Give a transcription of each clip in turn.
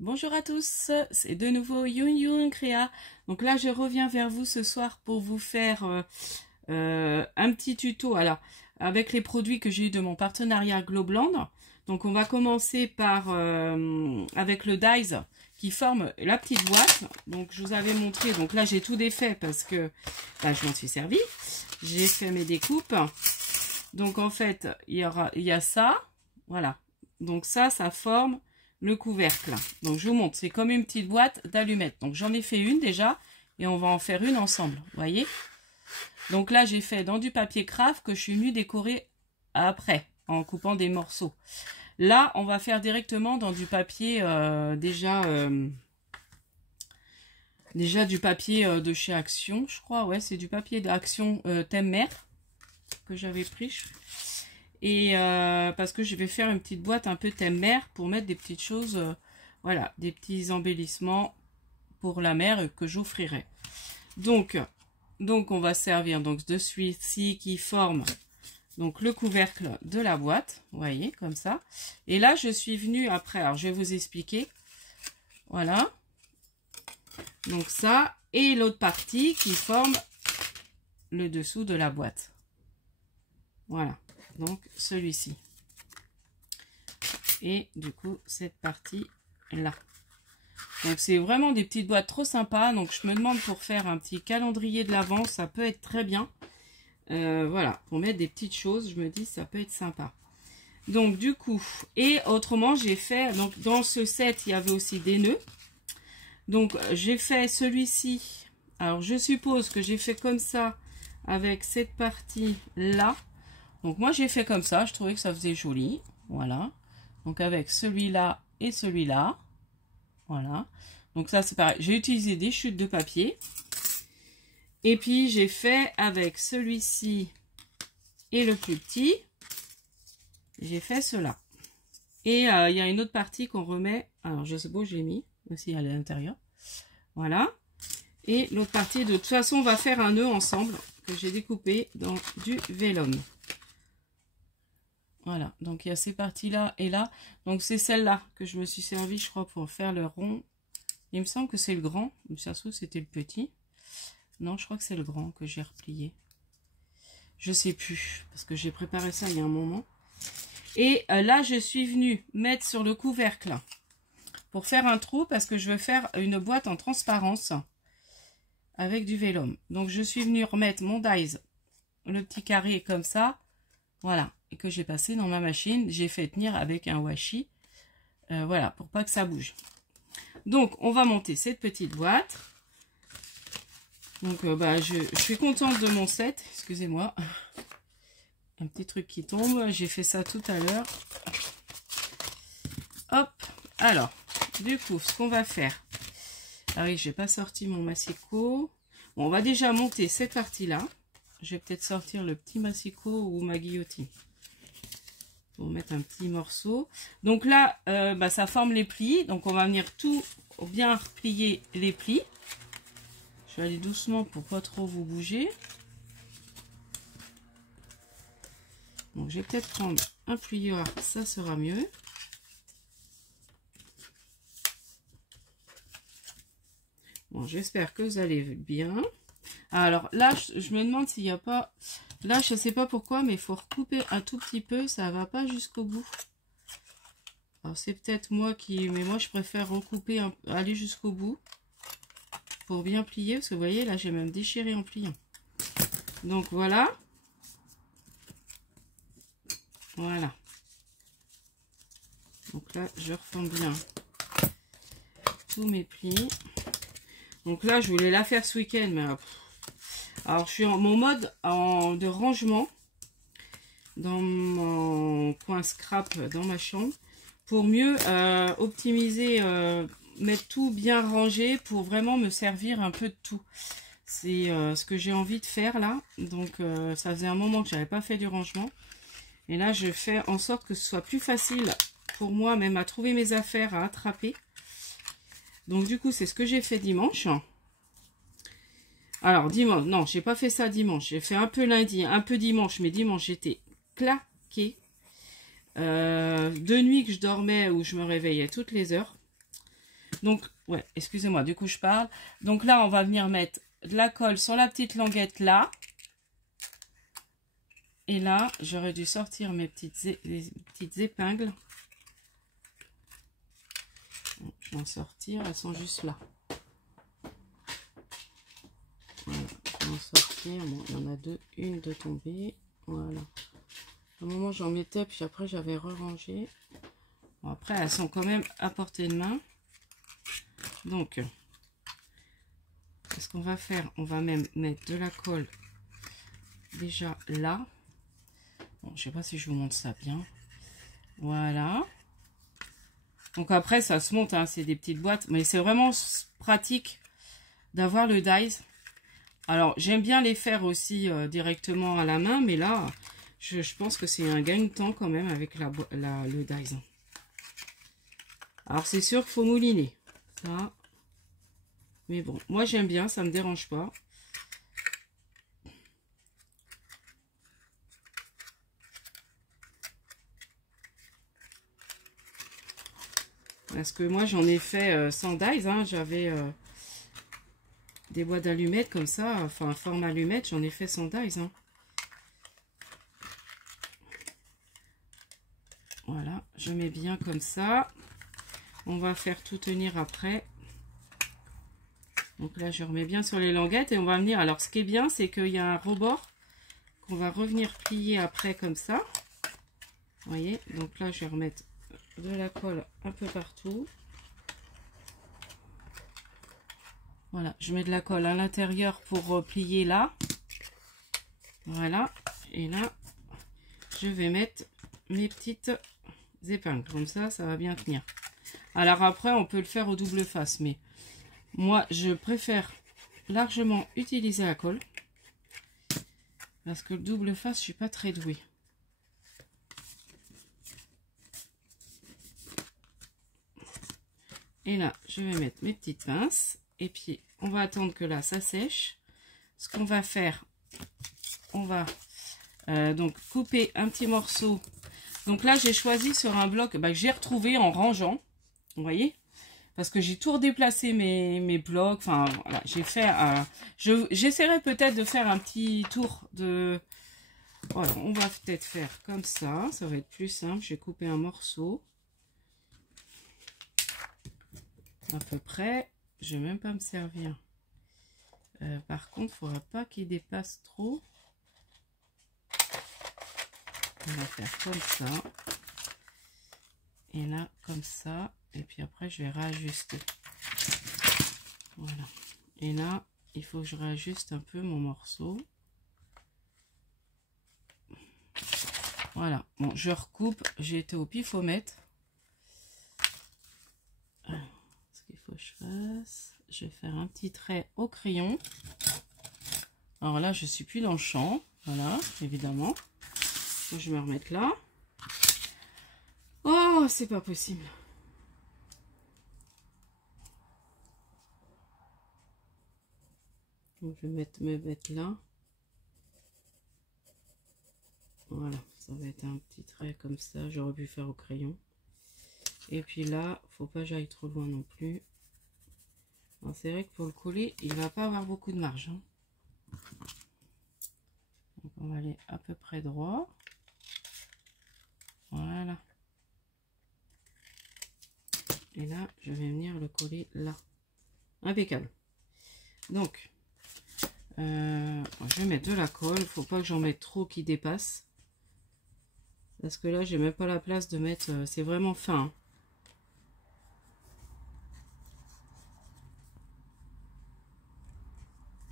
Bonjour à tous, c'est de nouveau Yun Yun Créa. Donc là, je reviens vers vous ce soir pour vous faire un petit tuto. Alors, avec les produits que j'ai eu de mon partenariat Globland. Donc, on va commencer par avec le dies qui forme la petite boîte. Donc, je vous avais montré. Donc là, j'ai tout défait parce que je m'en suis servi. J'ai fait mes découpes. Donc, en fait, il y a ça. Voilà. Donc ça forme le couvercle. Donc je vous montre, c'est comme une petite boîte d'allumettes. Donc j'en ai fait une déjà et on va en faire une ensemble, vous voyez. Donc là j'ai fait dans du papier craft que je suis venue décorer après en coupant des morceaux. Là on va faire directement dans du papier déjà du papier de chez Action, je crois. Ouais, c'est du papier d'Action thème mer que j'avais pris. Et parce que je vais faire une petite boîte un peu thème mer pour mettre des petites choses, voilà, des petits embellissements pour la mer que j'offrirai. Donc on va servir donc de celui-ci qui forme donc le couvercle de la boîte, vous voyez, comme ça. Et là, je suis venue après, alors je vais vous expliquer, voilà. Donc ça, et l'autre partie qui forme le dessous de la boîte. Voilà. Donc celui-ci et du coup cette partie là. Donc c'est vraiment des petites boîtes trop sympas. Donc je me demande, pour faire un petit calendrier de l'avant, ça peut être très bien. Voilà, pour mettre des petites choses, je me dis ça peut être sympa. Donc du coup, et autrement j'ai fait, donc dans ce set il y avait aussi des nœuds. Donc j'ai fait celui-ci. Alors je suppose que j'ai fait comme ça avec cette partie là. Donc moi j'ai fait comme ça, je trouvais que ça faisait joli, voilà. Donc avec celui-là et celui-là, voilà. Donc ça c'est pareil, j'ai utilisé des chutes de papier. Et puis j'ai fait avec celui-ci et le plus petit, j'ai fait cela. Et il y a une autre partie qu'on remet, alors je sais pas où j'ai mis, aussi à l'intérieur, voilà. Et l'autre partie, de toute façon on va faire un nœud ensemble, que j'ai découpé dans du vélum. Voilà, donc il y a ces parties-là et là. Donc c'est celle-là que je me suis servi, je crois, pour faire le rond. Il me semble que c'est le grand. Ça se trouve, c'était le petit. Non, je crois que c'est le grand que j'ai replié. Je sais plus, parce que j'ai préparé ça il y a un moment. Et là, je suis venue mettre sur le couvercle pour faire un trou, parce que je veux faire une boîte en transparence avec du vélum. Donc je suis venue remettre mon dies, le petit carré comme ça. Voilà, et que j'ai passé dans ma machine. J'ai fait tenir avec un washi. Voilà, pour pas que ça bouge. Donc, on va monter cette petite boîte. Donc, je suis contente de mon set. Excusez-moi. Un petit truc qui tombe. J'ai fait ça tout à l'heure. Hop. Alors, du coup, ce qu'on va faire. Ah oui, j'ai pas sorti mon massicot. Bon, on va déjà monter cette partie-là. Je vais peut-être sortir le petit massicot ou ma guillotine pour mettre un petit morceau. Donc là, ça forme les plis. Donc on va venir tout bien replier les plis. Je vais aller doucement pour pas trop vous bouger. Donc je vais peut-être prendre un plieur, ça sera mieux. Bon, j'espère que vous allez bien. Alors là, je me demande s'il n'y a pas... Là, je ne sais pas pourquoi, mais il faut recouper un tout petit peu. Ça ne va pas jusqu'au bout. Alors, c'est peut-être moi qui... Mais moi, je préfère recouper, aller jusqu'au bout. Pour bien plier. Parce que vous voyez, là, j'ai même déchiré en pliant. Donc, voilà. Voilà. Donc là, je reforme bien tous mes plis. Donc là, je voulais la faire ce week-end, mais... Alors, je suis en mon mode de rangement dans mon coin scrap dans ma chambre pour mieux optimiser, mettre tout bien rangé pour vraiment me servir un peu de tout. C'est ce que j'ai envie de faire là. Donc, ça faisait un moment que j'avais pas fait du rangement. Et là, je fais en sorte que ce soit plus facile pour moi même à trouver mes affaires, à attraper. Donc, du coup, c'est ce que j'ai fait dimanche. Alors, dimanche, non, j'ai pas fait ça dimanche. J'ai fait un peu lundi, un peu dimanche, mais dimanche, j'étais claquée. 2 nuits que je dormais ou je me réveillais toutes les heures. Donc, ouais, excusez-moi, du coup je parle. Donc là, on va venir mettre de la colle sur la petite languette là. Et là, j'aurais dû sortir mes petites épingles. Je vais en sortir, elles sont juste là. Voilà, je vais en sortir. Bon, il y en a deux, une de tomber. Voilà. À un moment, j'en mettais, puis après, j'avais re-rangé. Bon, après, elles sont quand même à portée de main. Donc, ce qu'on va faire, on va même mettre de la colle déjà là. Bon, je sais pas si je vous montre ça bien. Voilà. Donc après, ça se monte, hein, c'est des petites boîtes. Mais c'est vraiment pratique d'avoir le dies. Alors, j'aime bien les faire aussi directement à la main. Mais là, je pense que c'est un gain de temps quand même avec le dies. Alors, c'est sûr qu'il faut mouliner. Ça. Mais bon, moi j'aime bien, ça me dérange pas. Parce que moi j'en ai fait sans dies, hein. J'avais des boîtes d'allumettes comme ça, enfin forme allumette, j'en ai fait sans dies. Hein. Voilà, je mets bien comme ça. On va faire tout tenir après. Donc là je remets bien sur les languettes et on va venir. Alors ce qui est bien, c'est qu'il y a un rebord qu'on va revenir plier après comme ça. Vous voyez, donc là je vais remettre de la colle un peu partout. Voilà, je mets de la colle à l'intérieur pour plier là. Voilà, et là, je vais mettre mes petites épingles. Comme ça, ça va bien tenir. Alors après, on peut le faire au double face, mais moi, je préfère largement utiliser la colle. Parce que le double face, je suis pas très douée. Et là, je vais mettre mes petites pinces. Et puis, on va attendre que là, ça sèche. Ce qu'on va faire, on va donc couper un petit morceau. Donc là, j'ai choisi sur un bloc que j'ai retrouvé en rangeant. Vous voyez? Parce que j'ai tout redéplacé mes blocs. Enfin, voilà, j'ai fait j'essaierai peut-être de faire un petit tour de... Voilà, on va peut-être faire comme ça. Ça va être plus simple. J'ai coupé un morceau. À peu près. Je vais même pas me servir. Par contre, il ne faudra pas qu'il dépasse trop. On va faire comme ça. Et là, comme ça. Et puis après, je vais réajuster. Voilà. Et là, il faut que je réajuste un peu mon morceau. Voilà. Bon, je recoupe. J'ai été au pifomètre. Ce qu'il faut que je fasse, je vais faire un petit trait au crayon. Alors là, je suis plus dans le champ. Voilà, évidemment. Je vais me remettre là. Oh, c'est pas possible. Donc, je vais me mettre là. Voilà, ça va être un petit trait comme ça. J'aurais pu faire au crayon. Et puis là, faut pas que j'aille trop loin non plus. C'est vrai que pour le coller, il va pas avoir beaucoup de marge. Hein. Donc on va aller à peu près droit. Voilà. Et là, je vais venir le coller là. Impeccable. Donc, je vais mettre de la colle. Il ne faut pas que j'en mette trop qui dépasse. Parce que là, j'ai même pas la place de mettre... c'est vraiment fin. Hein.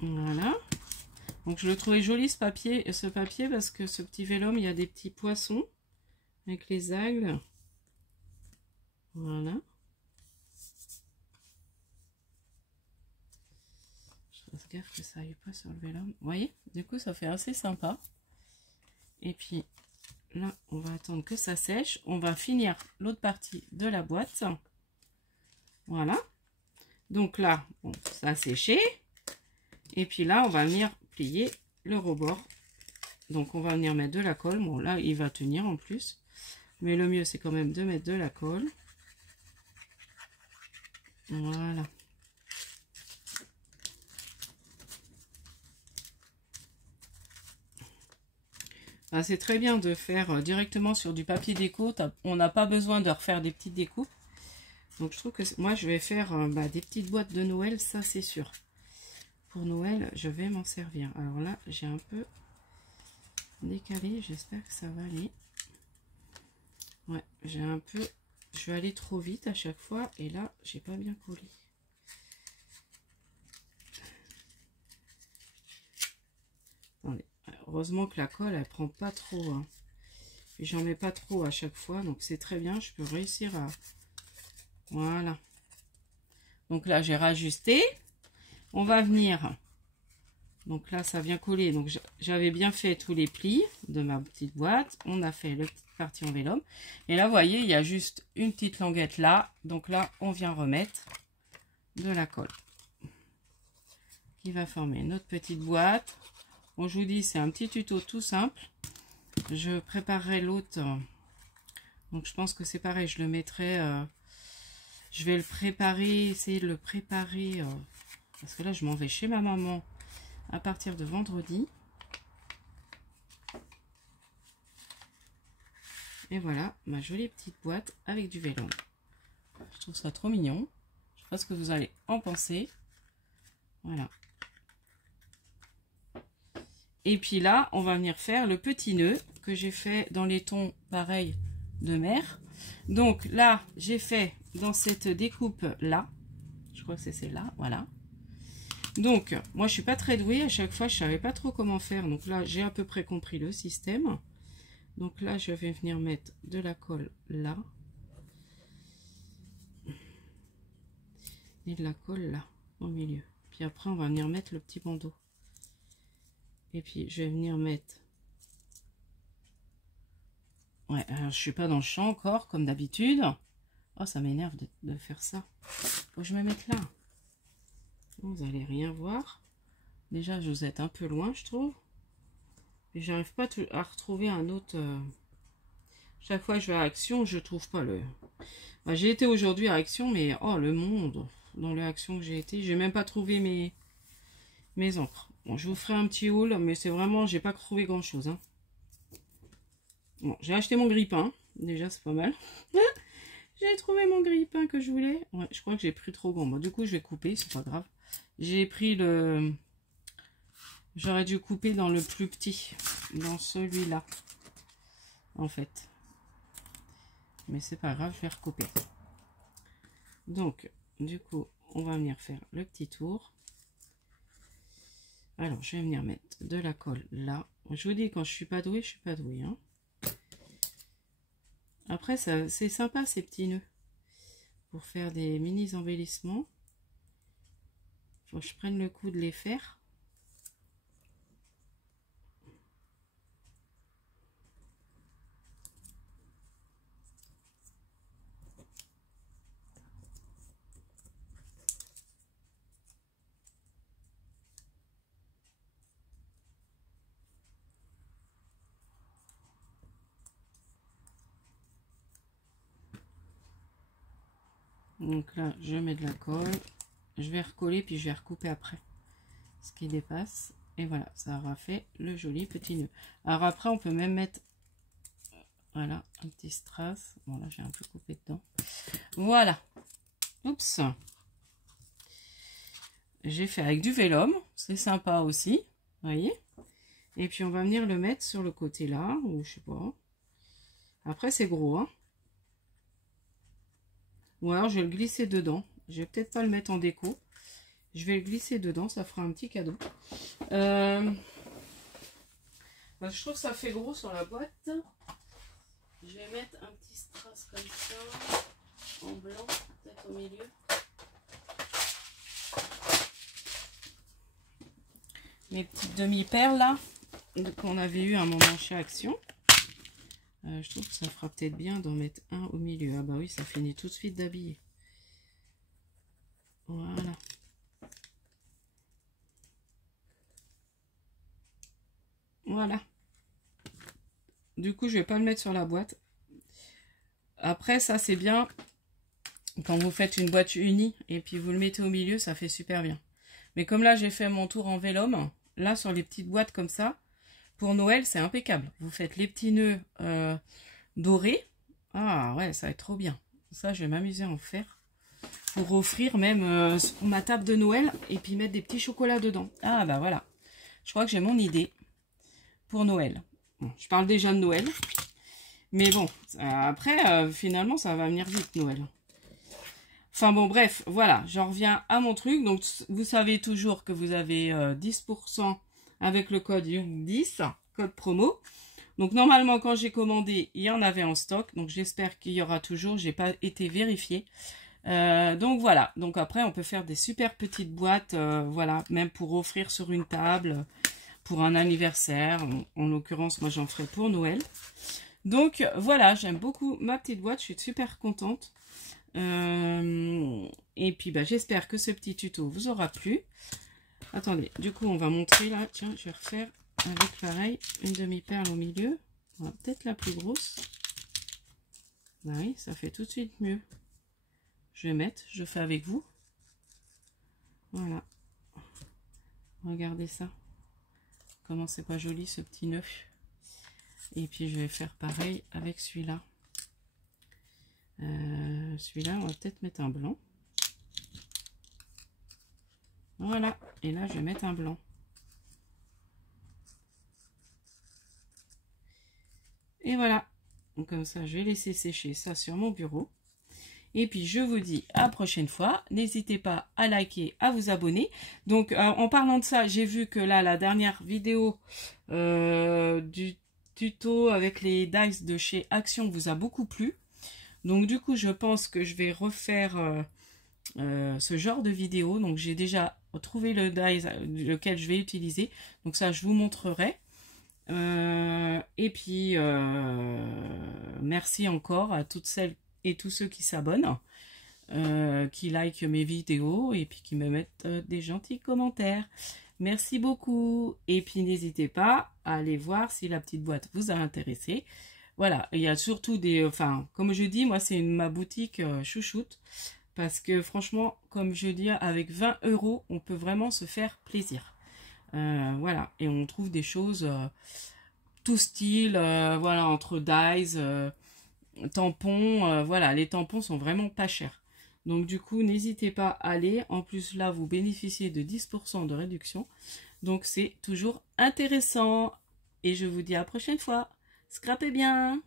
Voilà. Donc je le trouvais joli ce papier parce que ce petit vélum, il y a des petits poissons avec les algues. Voilà. Je fasse gaffe que ça aille pas sur le vélum. Vous voyez? Du coup, ça fait assez sympa. Et puis là, on va attendre que ça sèche. On va finir l'autre partie de la boîte. Voilà. Donc là, bon, ça a séché. Et puis là, on va venir plier le rebord. Donc, on va venir mettre de la colle. Bon, là, il va tenir en plus. Mais le mieux, c'est quand même de mettre de la colle. Voilà. Ah, c'est très bien de faire directement sur du papier déco. On n'a pas besoin de refaire des petites découpes. Donc je trouve que moi je vais faire des petites boîtes de Noël, ça c'est sûr. Pour Noël, je vais m'en servir. Alors là, j'ai un peu décalé. J'espère que ça va aller. Ouais, j'ai un peu... Je vais aller trop vite à chaque fois. Et là, j'ai pas bien collé. Attendez. Heureusement que la colle, elle prend pas trop. Hein. Et j'en mets pas trop à chaque fois. Donc c'est très bien. Je peux réussir à... Voilà. Donc là, j'ai rajusté. On va venir... Donc là, ça vient coller. Donc j'avais bien fait tous les plis de ma petite boîte. On a fait la petite partie en vélum. Et là, vous voyez, il y a juste une petite languette là. Donc là, on vient remettre de la colle. Qui va former notre petite boîte. Bon, je vous dis, c'est un petit tuto tout simple. Je préparerai l'autre. Donc je pense que c'est pareil. Je le mettrai... je vais le préparer, essayer de le préparer. Parce que là, je m'en vais chez ma maman. À partir de vendredi. Et voilà ma jolie petite boîte avec du vélum. Je trouve ça trop mignon. Je sais pas ce que vous allez en penser. Voilà. Et puis là, on va venir faire le petit nœud que j'ai fait dans les tons pareils de mer. Donc là, j'ai fait dans cette découpe là. Je crois que c'est celle-là. Voilà. Donc, moi, je suis pas très douée. À chaque fois, je savais pas trop comment faire. Donc là, j'ai à peu près compris le système. Donc là, je vais venir mettre de la colle là. Et de la colle là, au milieu. Puis après, on va venir mettre le petit bandeau. Et puis, je vais venir mettre... Ouais, alors je suis pas dans le champ encore, comme d'habitude. Oh, ça m'énerve de faire ça. Faut que je me mette là. Vous allez rien voir. Déjà, je vous êtes un peu loin, je trouve. Et j'arrive pas à retrouver un autre... Chaque fois que je vais à Action, je trouve pas le... j'ai été aujourd'hui à Action, mais oh, le monde dans les Actions que j'ai été, j'ai même pas trouvé mes encres. Bon, je vous ferai un petit haul, mais c'est vraiment, j'ai pas trouvé grand chose. Hein. Bon, j'ai acheté mon grille-pain. Déjà, c'est pas mal. J'ai trouvé mon grille-pain que je voulais. Ouais, je crois que j'ai pris trop grand. Bon, du coup, je vais couper, c'est pas grave. J'ai pris le... J'aurais dû couper dans le plus petit. Dans celui-là. En fait. Mais c'est pas grave, je vais recouper. Donc, du coup, on va venir faire le petit tour. Alors, je vais venir mettre de la colle là. Je vous dis, quand je suis pas douée, je suis pas douée. Hein. Après, c'est sympa ces petits nœuds. Pour faire des mini embellissements. Faut que je prenne le coup de les faire. Donc là, je mets de la colle. Je vais recoller, puis je vais recouper après. Ce qui dépasse. Et voilà, ça aura fait le joli petit nœud. Alors après, on peut même mettre... Voilà, un petit strass. Bon, là, j'ai un peu coupé dedans. Voilà. Oups. J'ai fait avec du vélum. C'est sympa aussi. Vous voyez? Et puis, on va venir le mettre sur le côté là. Ou je sais pas. Après, c'est gros, hein. Ou alors, je vais le glisser dedans. Je vais peut-être pas le mettre en déco. Je vais le glisser dedans. Ça fera un petit cadeau. Je trouve que ça fait gros sur la boîte. Je vais mettre un petit strass comme ça. En blanc, peut-être au milieu. Mes petites demi-perles là. Qu'on avait eu un moment chez Action. Je trouve que ça fera peut-être bien d'en mettre un au milieu. Ah bah oui, ça finit tout de suite d'habiller. Voilà. Voilà. Du coup, je vais pas le mettre sur la boîte. Après, ça c'est bien. quand vous faites une boîte unie et puis vous le mettez au milieu, ça fait super bien. Mais comme là, j'ai fait mon tour en vélum, là, sur les petites boîtes comme ça, pour Noël, c'est impeccable. Vous faites les petits nœuds dorés. Ah ouais, ça va être trop bien. Ça, je vais m'amuser à en faire. Pour offrir même ma table de Noël et puis mettre des petits chocolats dedans. Ah bah voilà. Je crois que j'ai mon idée pour Noël. Bon, je parle déjà de Noël. Mais bon, après, finalement, ça va venir vite Noël. Enfin bon, bref, voilà, j'en reviens à mon truc. Donc, vous savez toujours que vous avez 10% avec le code YOUNG10, code promo. Donc, normalement, quand j'ai commandé, il y en avait en stock. Donc, j'espère qu'il y aura toujours. J'ai pas été vérifiée. Donc, voilà. Donc, après, on peut faire des super petites boîtes. Voilà, même pour offrir sur une table, pour un anniversaire. En l'occurrence, moi, j'en ferai pour Noël. Donc, voilà, j'aime beaucoup ma petite boîte. Je suis super contente. Et puis bah, j'espère que ce petit tuto vous aura plu. Attendez, du coup on va montrer là, tiens je vais refaire avec pareil une demi-perle au milieu, peut-être la plus grosse. Oui, ça fait tout de suite mieux. Je vais mettre, je fais avec vous. Voilà, regardez ça, comment c'est pas joli ce petit nœud. Et puis je vais faire pareil avec celui-là. Celui-là, on va peut-être mettre un blanc. Voilà. Et là, je vais mettre un blanc. Et voilà. Donc, comme ça, je vais laisser sécher ça sur mon bureau. Et puis, je vous dis à la prochaine fois. N'hésitez pas à liker, à vous abonner. Donc, en parlant de ça, j'ai vu que là, la dernière vidéo du tuto avec les dies de chez Action vous a beaucoup plu. Donc du coup, je pense que je vais refaire ce genre de vidéo. Donc j'ai déjà trouvé le die lequel je vais utiliser. Donc ça, je vous montrerai. Et puis, merci encore à toutes celles et tous ceux qui s'abonnent, qui likent mes vidéos et puis qui me mettent des gentils commentaires. Merci beaucoup. Et puis n'hésitez pas à aller voir si la petite boîte vous a intéressé. Voilà, il y a surtout des... Enfin, comme je dis, moi, c'est ma boutique chouchoute. Parce que franchement, comme je dis, avec 20 €, on peut vraiment se faire plaisir. Voilà, et on trouve des choses tout style, voilà, entre dies, tampons. Voilà, les tampons sont vraiment pas chers. Donc du coup, n'hésitez pas à aller. En plus, là, vous bénéficiez de 10% de réduction. Donc c'est toujours intéressant. Et je vous dis à la prochaine fois. Scrapez bien!